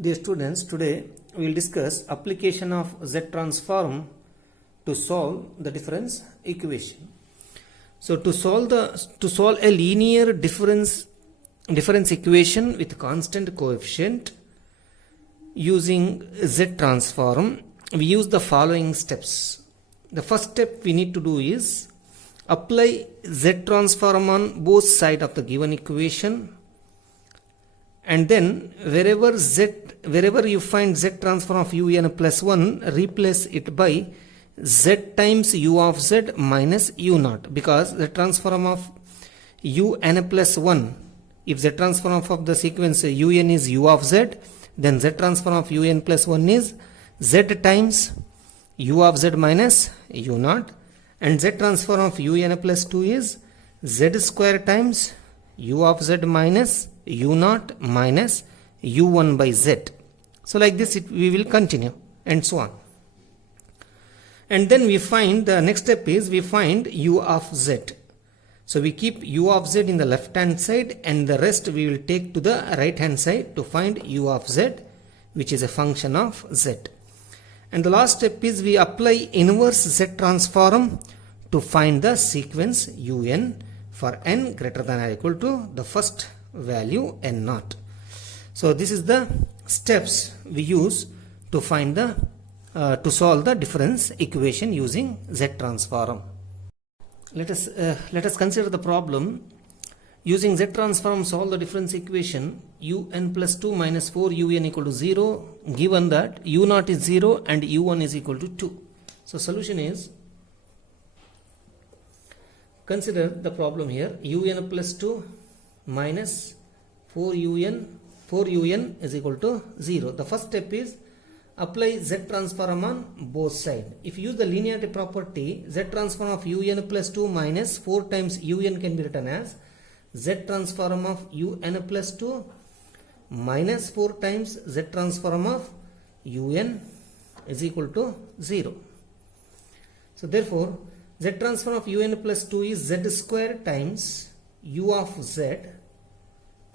Dear students, today we will discuss application of Z transform to solve the difference equation. So to solve a linear difference equation with constant coefficient using Z transform, we use the following steps. The first step we need to do is apply Z transform on both sides of the given equation, and then wherever you find Z transform of un plus 1, replace it by Z times u of z minus u naught, because the transform of un plus 1, if Z transform of the sequence un is u of z, then Z transform of un plus 1 is z times u of z minus u naught, and Z transform of un plus 2 is z square times u of z minus u naught minus u1 by z. So like this we will continue and so on. And then we find the next step is we find u of z. So we keep u of z in the left hand side, and the rest we will take to the right hand side to find u of z, which is a function of z. And the last step is we apply inverse Z transform to find the sequence un for n greater than or equal to the first value n naught. So this is the steps we use to find the to solve the difference equation using Z transform. Let us consider the problem. Using Z transform, solve the difference equation un plus 2 minus 4 un equal to 0, given that u naught is 0 and u1 is equal to 2. So solution is, consider the problem here, un plus 2 minus 4un is equal to 0. The first step is apply Z transform on both sides. If you use the linearity property, Z transform of un plus 2 minus 4 times un can be written as Z transform of un plus 2 minus 4 times Z transform of un is equal to 0. So therefore, Z transform of un plus 2 is z square times u of z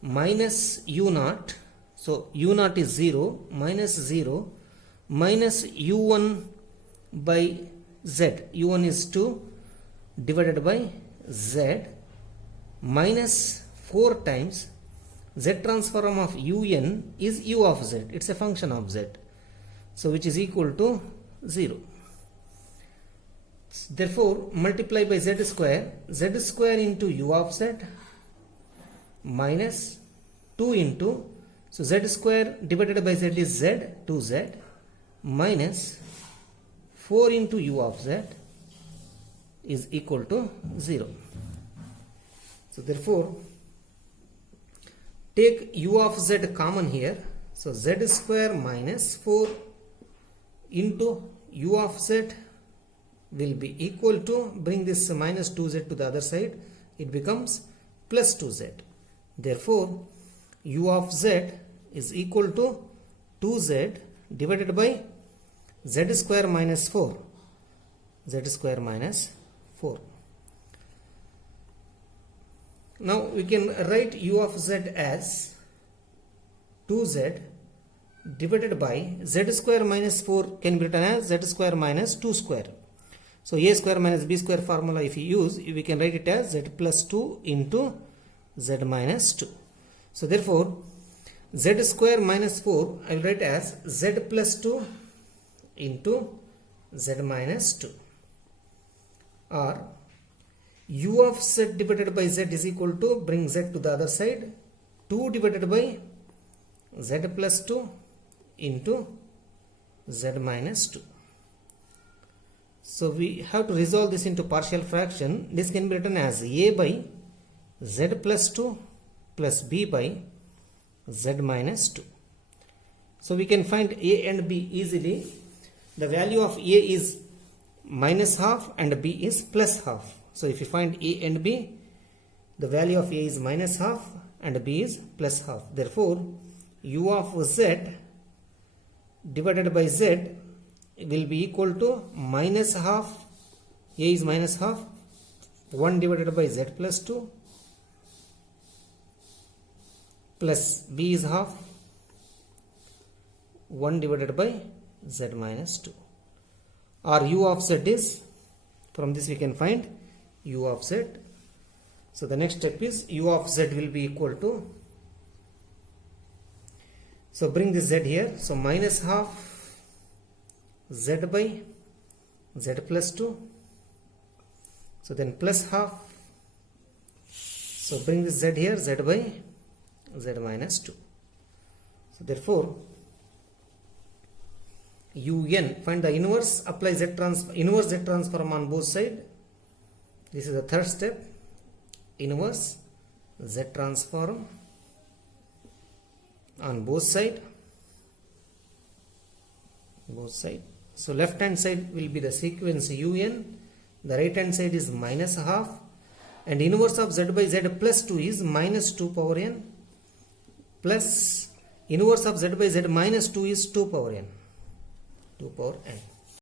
minus u naught. So u naught is 0 minus u1 by z. u1 is 2 divided by z minus 4 times Z transform of un is u of z. It's a function of z. So which is equal to 0. Therefore, multiply by z square into u of z minus 2 into, so z square divided by z is z, 2z, minus 4 into u of z is equal to 0. So therefore, take u of z common here. So z square minus 4 into u of z will be equal to, bring this minus 2z to the other side, it becomes plus 2z. Therefore, u of z is equal to 2z divided by z square minus 4. z square minus 4. Now we can write u of z as 2z divided by z square minus 4 can be written as z square minus 2 square. So a square minus b square formula if you use, we can write it as z plus 2 into z minus 2. So therefore, z square minus 4 I will write as z plus 2 into z minus 2, or u of z divided by z is equal to, bring z to the other side, 2 divided by z plus 2 into z minus 2. So we have to resolve this into partial fraction. This can be written as a by z plus 2 plus b by z minus 2. So we can find a and b easily. The value of a is minus half and b is plus half. So if you find a and b, the value of a is minus half and b is plus half. Therefore, u of z divided by z will be equal to minus half, a is minus half, 1 divided by z plus 2 plus b is half 1 divided by z minus 2. Or u of z is, from this we can find u of z. So the next step is u of z will be equal to, so bring this z here, so minus half z by z plus 2, so then plus half, so bring this z here, z by z minus 2. So therefore un, find the inverse, apply inverse z transform on both sides. This is the third step, inverse z transform on both sides. So left hand side will be the sequence un, the right hand side is minus half, and inverse of z by z plus 2 is minus 2 power n, plus inverse of z by z minus 2 is 2 power n.